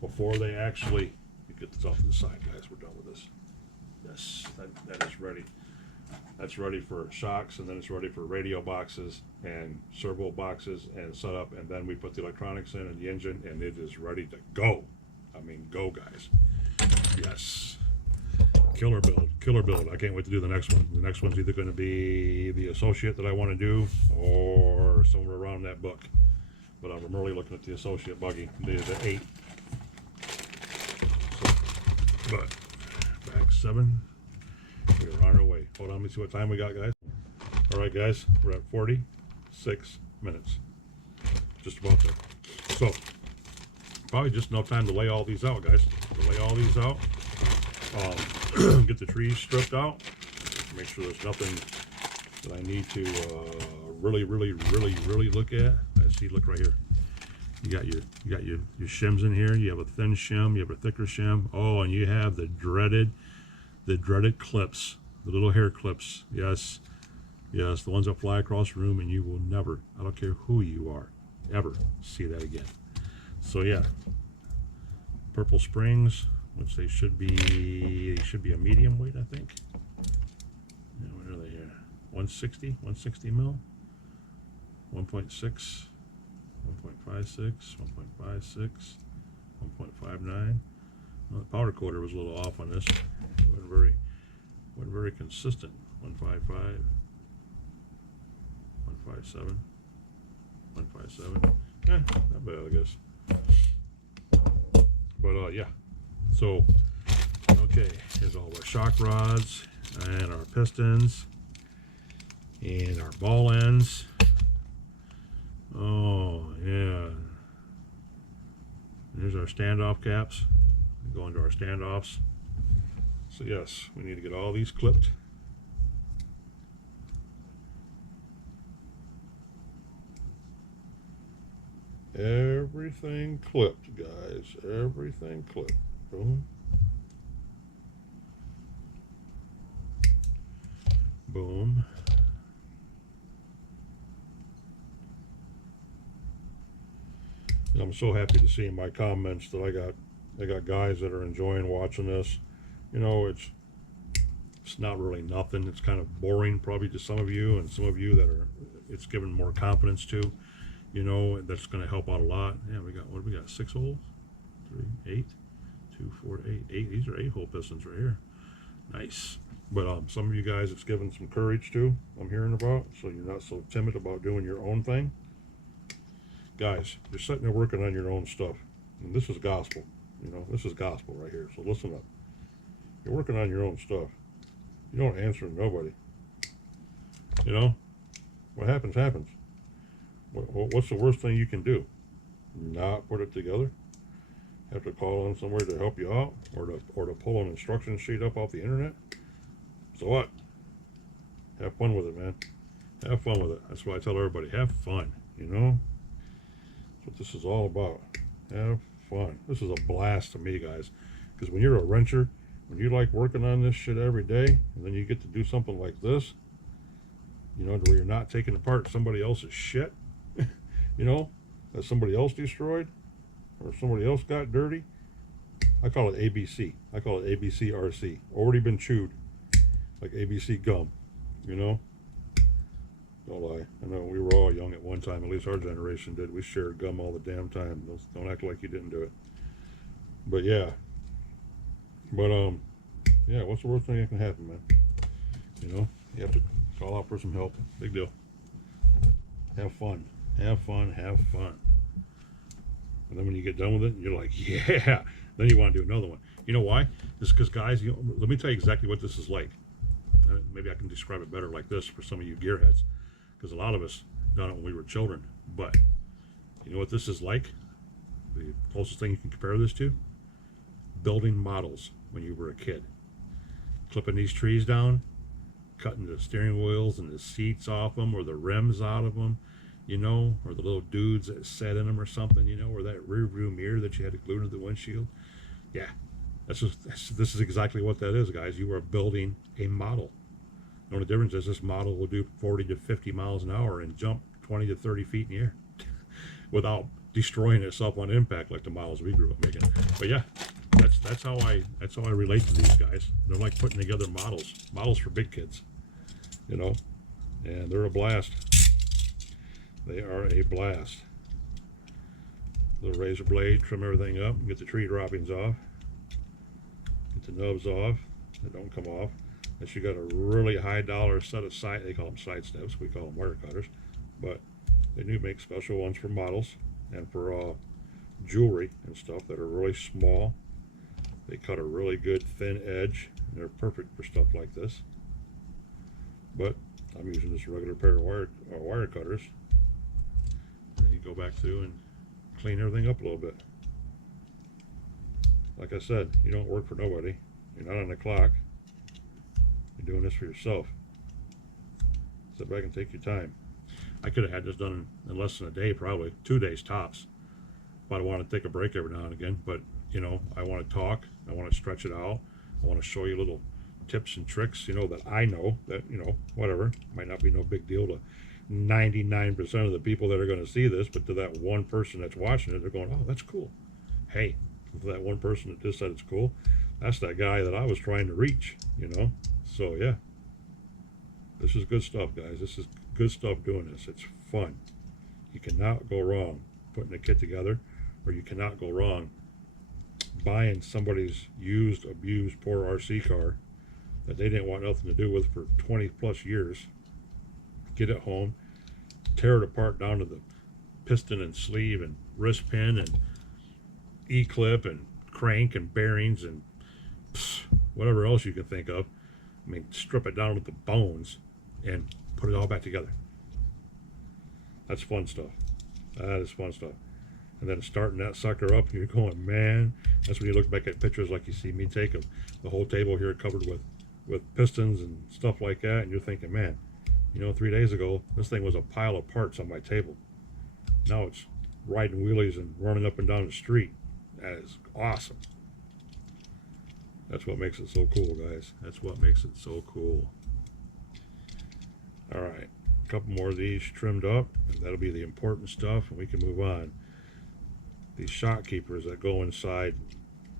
before they actually. You get this off to the side, guys. We're done with this. Yes, that is ready. That's ready for shocks, and then it's ready for radio boxes and servo boxes and setup, and then we put the electronics in and the engine, and it is ready to go. I mean, go, guys. Yes. Killer build. I can't wait to do the next one. The next one's either going to be the Associate that I want to do or somewhere around that book. But I'm really looking at the Associate buggy, the 8. So, but back 7. We're on our way. Hold on, let me see what time we got, guys. All right, guys, we're at 46 minutes. Just about there. So, probably just enough time to lay all these out, guys. To lay all these out. Get the trees stripped out. Make sure there's nothing that I need to really look at. See, look right here. You got your shims in here. You have a thin shim. You have a thicker shim. Oh, and you have the dreaded clips, the little hair clips. Yes, the ones that fly across the room, and you will never, I don't care who you are, ever see that again. So yeah, purple springs, which they should be a medium weight, I think. Yeah, what are they here? 160 mil, 1.6, 1.56, 1.56, 1.59. Well, the powder coater was a little off on this. Wasn't very consistent. 155, 157, 157. Not bad, I guess. But yeah. So okay, here's all our shock rods and our pistons and our ball ends. Oh yeah. Here's our standoff caps. Go into our standoffs. So yes, we need to get all these clipped. Everything clipped, guys. Everything clipped. Boom. Boom. And I'm so happy to see in my comments that I got guys that are enjoying watching this. You know, it's not really nothing. It's kind of boring probably to some of you, and some of you that are, it's given more confidence to. You know, that's going to help out a lot. Yeah, what do we got? 6 holes? 3, 8, 2, 4, 8. 8. These are 8-hole pistons right here. Nice. But some of you guys, it's given some courage too, I'm hearing about, so you're not so timid about doing your own thing. Guys, you're sitting there working on your own stuff, and this is gospel. You know, this is gospel right here, so listen up. You're working on your own stuff. You don't answer to nobody. You know, what happens, happens. What's the worst thing you can do? Not put it together? Have to call on somebody to help you out, or to pull an instruction sheet up off the internet? So what? Have fun with it, man. Have fun with it. That's what I tell everybody. Have fun, you know? That's what this is all about. Have fun. This is a blast to me, guys. Because when you're a wrencher, when you like working on this shit every day, and then you get to do something like this, you know, where you're not taking apart somebody else's shit, you know, that somebody else destroyed, or somebody else got dirty. I call it ABC. I call it ABC RC. Already been chewed. Like ABC gum, you know? Don't lie. I know we were all young at one time. At least our generation did. We shared gum all the damn time. Don't act like you didn't do it. But yeah. But yeah. What's the worst thing that can happen, man? You know, you have to call out for some help. Big deal. Have fun. Have fun. Have fun. And then when you get done with it, you're like, yeah. Then you want to do another one. You know why? It's because, guys, you know, let me tell you exactly what this is like. Maybe I can describe it better like this for some of you gearheads, because a lot of us done it when we were children. But you know what this is like? The closest thing you can compare this to? Building models when you were a kid. clipping these trees down, cutting the steering wheels and the seats off them, or the rims out of them, you know, or the little dudes that sat in them or something, you know, or that rear view mirror that you had to glue to the windshield. Yeah, this is exactly what that is, guys. You are building a model. The only difference is this model will do 40 to 50 miles an hour and jump 20 to 30 feet in the air without destroying itself on impact like the models we grew up making. But yeah, that's how I relate to these guys. They're like putting together models for big kids, you know, and they're a blast. They are a blast. Little razor blade, trim everything up, get the tree droppings off, get the nubs off that don't come off. Unless you got a really high dollar set of they call them side snips, we call them wire cutters, but they do make special ones for models and for jewelry and stuff that are really small. They cut a really good thin edge, and they're perfect for stuff like this. But I'm using this regular pair of wire cutters. And you go back through and clean everything up a little bit. Like I said, you don't work for nobody. You're not on the clock. You're doing this for yourself. Sit back and take your time. I could have had this done in less than a day, probably 2 days tops. But I want to take a break every now and again. But you know, I want to talk. I want to stretch it out. I want to show you little tips and tricks, you know, that I know that, you know, whatever, might not be no big deal to 99% of the people that are going to see this, but to that one person that's watching it, they're going, oh, that's cool. Hey, for that one person that just said it's cool, that's that guy that I was trying to reach, you know. So yeah, this is good stuff, guys. This is good stuff doing this. It's fun. You cannot go wrong putting a kit together, or you cannot go wrong buying somebody's used, abused, poor RC car that they didn't want nothing to do with for 20 plus years. Get it home, tear it apart down to the piston and sleeve and wrist pin and E-clip and crank and bearings and whatever else you can think of. I mean, strip it down to the bones and put it all back together. That's fun stuff. That is fun stuff. And then starting that sucker up, you're going, man. That's when you look back at pictures like you see me take of the whole table here covered with pistons and stuff like that, and you're thinking, man, you know, 3 days ago, this thing was a pile of parts on my table. Now it's riding wheelies and running up and down the street. That is awesome. That's what makes it so cool, guys. That's what makes it so cool. All right, a couple more of these trimmed up, and that'll be the important stuff, and we can move on. These shock keepers that go inside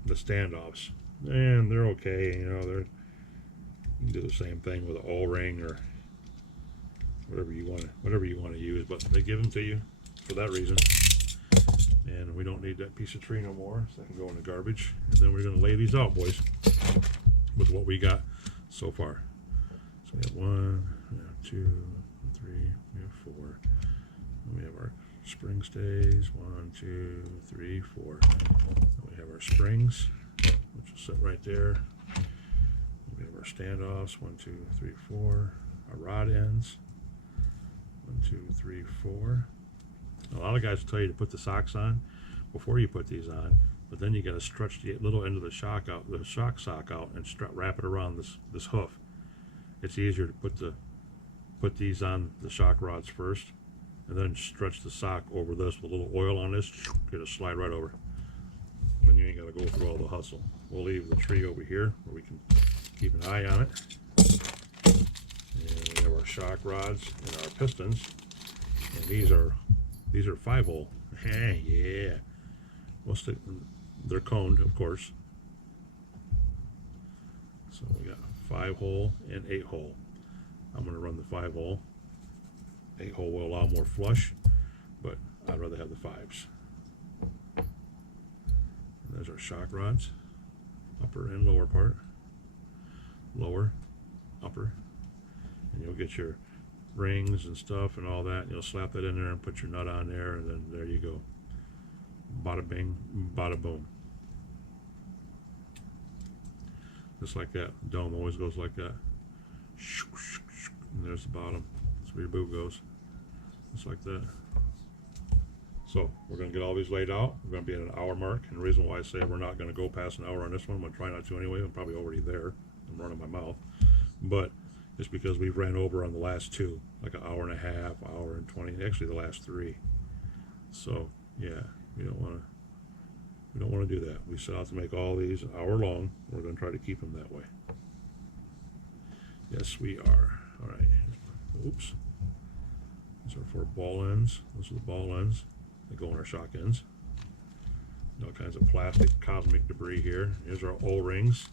the standoffs, and they're okay. You know, you can do the same thing with an O-ring or whatever you want to use, but they give them to you for that reason. And we don't need that piece of tree no more, so that can go in the garbage. And then we're going to lay these out, boys, with what we got so far. So we have 1, we have 2, 3, we have 4. And we have our spring stays, 1, 2, 3, 4. And we have our springs, which will sit right there. We have our standoffs, 1, 2, 3, 4. Our rod ends, 1, 2, 3, 4. A lot of guys will tell you to put the socks on before you put these on, but then you got to stretch the little end of the shock sock out, and wrap it around this hoof. It's easier to put these on the shock rods first, and then stretch the sock over this with a little oil on this. It'll slide right over. And then you ain't got to go through all the hustle. We'll leave the tree over here where we can keep an eye on it. And we have our shock rods and our pistons, and these are 5-hole. Yeah. They're coned, of course. So we got 5-hole and 8-hole. I'm going to run the 5-hole. 8-hole will allow more flush, but I'd rather have the 5s. And there's our shock rods, upper and lower part. Lower, upper, and you'll get your rings and stuff and all that. You'll slap that in there and put your nut on there, and then there you go. Bada bing, bada boom. Just like that. The dome always goes like that. And there's the bottom. That's where your boot goes. Just like that. So we're going to get all these laid out. We're going to be at an hour mark. And the reason why I say we're not going to go past an hour on this one, I'm going to try not to anyway. I'm probably already there. I'm running my mouth, but it's because we've ran over on the last two, like an hour and a half, hour and 20, actually the last three. So yeah, we don't want to do that. We set out to make all these an hour long. We're going to try to keep them that way. Yes, we are. All right. Oops. These are for ball ends. Those are the ball ends that go in our shock ends. All kinds of plastic cosmic debris here. Here's our O-rings.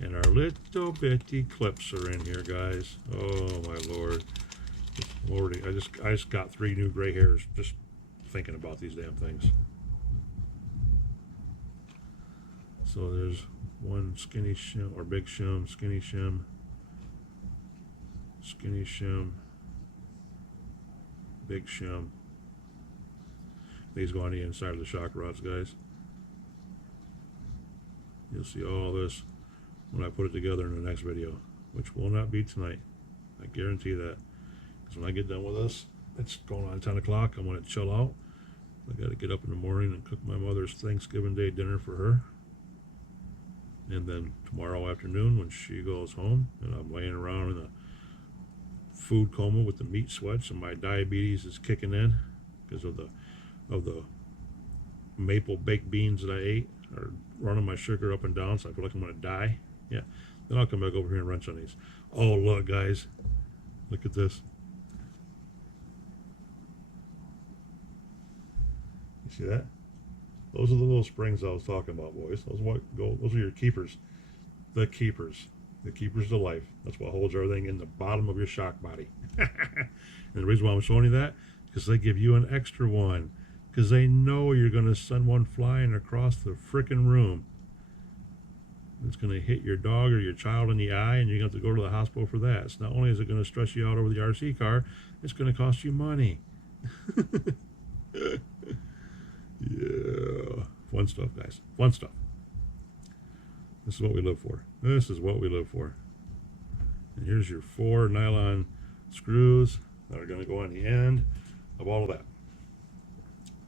And our little bitty clips are in here, guys. Oh my Lord. Lordy, I just got 3 new gray hairs just thinking about these damn things. So there's one skinny shim, or big shim, skinny shim, skinny shim, big shim. These go on the inside of the shock rods, guys. You'll see all this when I put it together in the next video, which will not be tonight. I guarantee that. Because when I get done with this, it's going on 10 o'clock. I'm going to chill out. I got to get up in the morning and cook my mother's Thanksgiving Day dinner for her. And then tomorrow afternoon when she goes home and I'm laying around in a food coma with the meat sweats and my diabetes is kicking in because of the maple baked beans that I ate, or running my sugar up and down, so I feel like I'm going to die. Yeah, then I'll come back over here and wrench on these. Oh, look, guys. Look at this. You see that? Those are the little springs I was talking about, boys. Those are your keepers. The keepers. The keepers to life. That's what holds everything in the bottom of your shock body. And the reason why I'm showing you that is because they give you an extra one. Because they know you're going to send one flying across the frickin' room. It's going to hit your dog or your child in the eye, and you're going to have to go to the hospital for that. So not only is it going to stress you out over the RC car, it's going to cost you money. Yeah. Fun stuff, guys. Fun stuff. This is what we live for. This is what we live for. And here's your 4 nylon screws that are going to go on the end of all of that.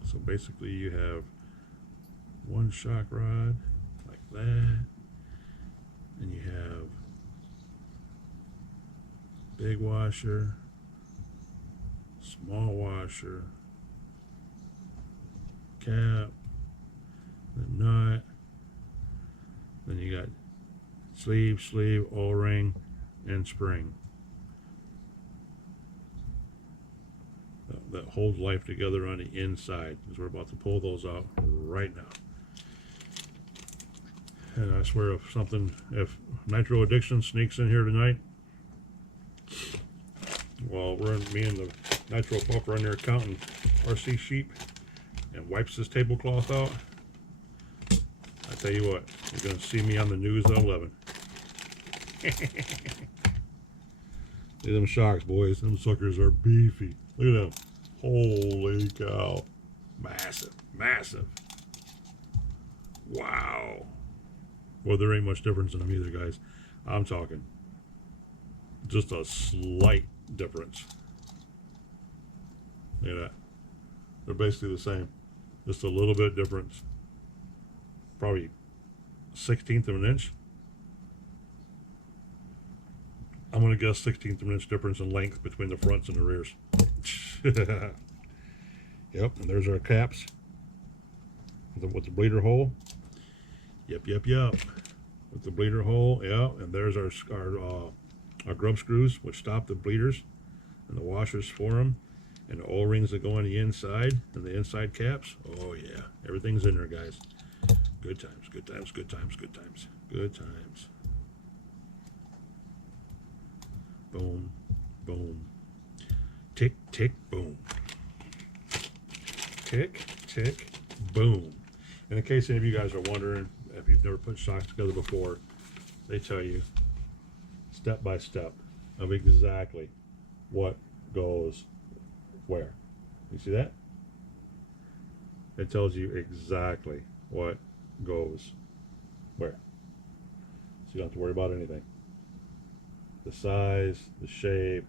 So basically you have one shock rod like that, and you have big washer, small washer, cap, the nut, then you got sleeve, O-ring, and spring. That holds life together on the inside, because we're about to pull those out right now. And I swear if Nitro Addiction sneaks in here tonight, well, me and the Nitro pup are in there counting RC sheep and wipes this tablecloth out, I tell you what, you're going to see me on the news at 11. Look at them shocks, boys. Them suckers are beefy. Look at them. Holy cow. Massive. Massive. Wow. Well, there ain't much difference in them either, guys. I'm talking just a slight difference. Look at that. They're basically the same. Just a little bit difference. Probably 1/16 of an inch. I'm going to guess 1/16 of an inch difference in length between the fronts and the rears. Yep, and there's our caps with the bleeder hole. Yep. With the bleeder hole, yeah, and there's our grub screws, which stop the bleeders, and the washers for them, and the O-rings that go on the inside, and the inside caps. Oh yeah, everything's in there, guys. Good times, good times, good times, good times, good times. Boom, boom. Tick, tick, boom. Tick, tick, boom. And in case any of you guys are wondering, if you've never put shocks together before, they tell you step by step of exactly what goes where. You see that? It tells you exactly what goes where. So you don't have to worry about anything. The size, the shape,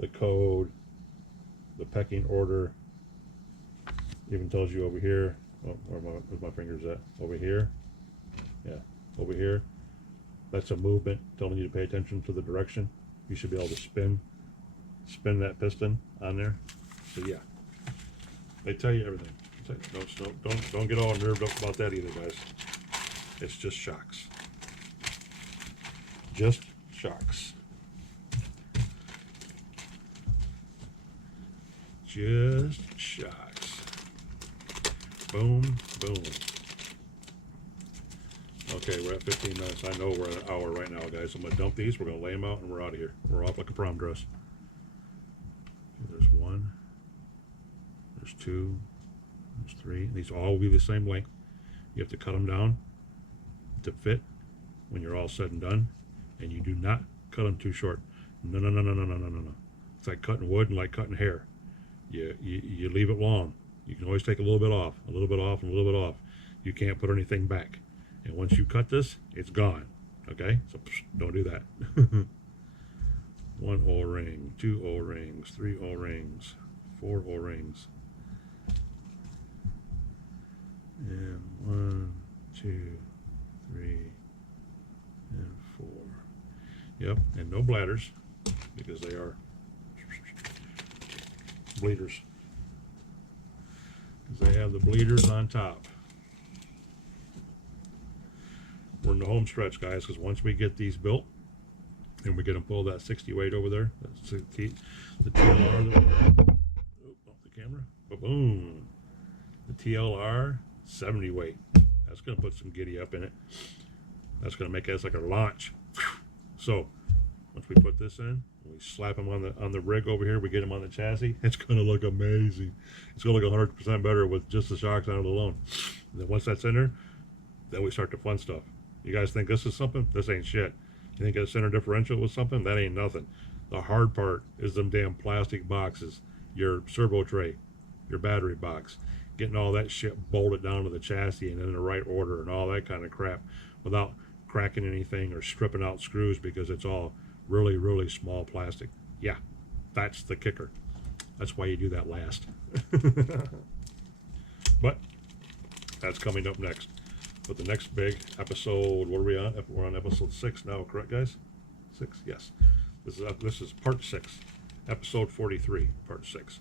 the code, the pecking order. Even tells you over here. Oh, where's my fingers at? Over here. Yeah, over here. That's a movement telling you to pay attention to the direction. You should be able to spin that piston on there. So yeah, they tell you everything. Don't get all nerved up about that either, guys. It's just shocks. Just shocks. Just shocks. Boom, boom. Okay, we're at 15 minutes. I know we're at an hour right now, guys. I'm going to dump these. We're going to lay them out, and we're out of here. We're off like a prom dress. Okay, there's one. There's two. There's three. These all will be the same length. You have to cut them down to fit when you're all said and done. And you do not cut them too short. No, no, no, no, no, no, no, no, no. It's like cutting wood and like cutting hair. You leave it long. You can always take a little bit off, a little bit off, and a little bit off. You can't put anything back. And once you cut this, it's gone. Okay? So don't do that. 1 O-ring, 2 O-rings, 3 O-rings, 4 O-rings. And 1, 2, 3, and 4. Yep, and no bladders because they are bleeders. Because they have the bleeders on top. We're in the home stretch, guys, because once we get these built and we get them pull that 60 weight over there, that's the TLR, off the camera, boom, the TLR 70 weight. That's going to put some giddy up in it. That's going to make us like a launch. So once we put this in, we slap them on the rig over here, we get them on the chassis, it's going to look amazing. It's going to look 100% better with just the shocks on it alone. And then once that's in there, then we start the fun stuff. You guys think this is something? This ain't shit. You think a center differential was something? That ain't nothing. The hard part is them damn plastic boxes, your servo tray, your battery box, getting all that shit bolted down to the chassis and in the right order and all that kind of crap without cracking anything or stripping out screws because it's all really, really small plastic. Yeah, that's the kicker. That's why you do that last. But that's coming up next. But the next big episode, what are we on? We're on episode 6 now, correct, guys? 6, yes. This is part 6, episode 43, part 6.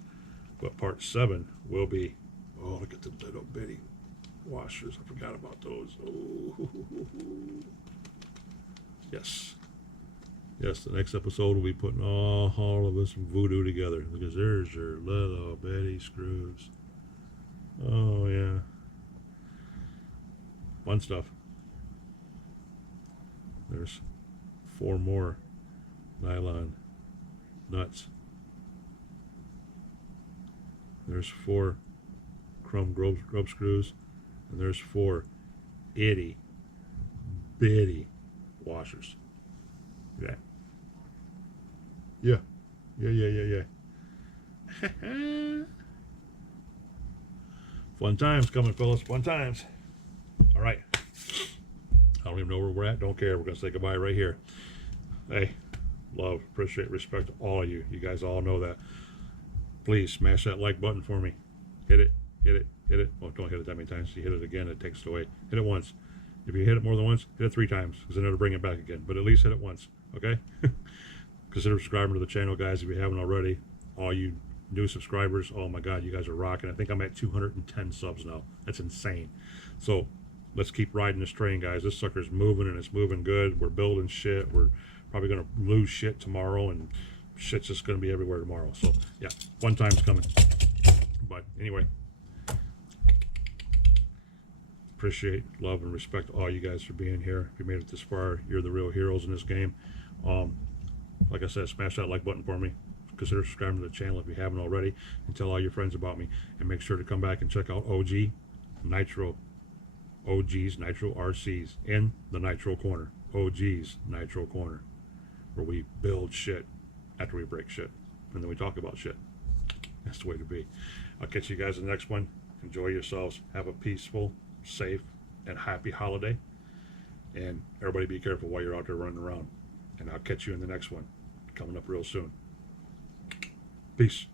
But part 7 will be, oh, look at the little bitty washers. I forgot about those. Oh, yes. Yes, the next episode will be putting all of this voodoo together. Because there's your little bitty screws. Oh, yeah. Fun stuff. There's 4 more nylon nuts. There's 4 chrome grub screws, and there's 4 itty bitty washers. Yeah. Yeah. Yeah. Fun times coming, fellas. Fun times. All right. I don't even know where we're at. Don't care. We're going to say goodbye right here. Hey, love, appreciate, respect to all of you. You guys all know that. Please smash that like button for me. Hit it. Hit it. Hit it. Well, don't hit it that many times. You hit it again, it takes it away. Hit it once. If you hit it more than once, hit it 3 times because then it'll bring it back again. But at least hit it once. Okay? Consider subscribing to the channel, guys, if you haven't already. All you new subscribers, oh my God, you guys are rocking. I think I'm at 210 subs now. That's insane. So let's keep riding this train, guys. This sucker's moving, and it's moving good. We're building shit. We're probably going to lose shit tomorrow, and shit's just going to be everywhere tomorrow. So, yeah, fun time's coming. But anyway, appreciate, love, and respect all you guys for being here. If you made it this far, you're the real heroes in this game. Like I said, smash that like button for me. Consider subscribing to the channel if you haven't already, and tell all your friends about me. And make sure to come back and check out OG Nitro. OG's Nitro RCs in the Nitro Corner. OG's Nitro Corner, where we build shit after we break shit, and then we talk about shit. That's the way to be. I'll catch you guys in the next one. Enjoy yourselves. Have a peaceful, safe, and happy holiday. And everybody be careful while you're out there running around. And I'll catch you in the next one, coming up real soon. Peace.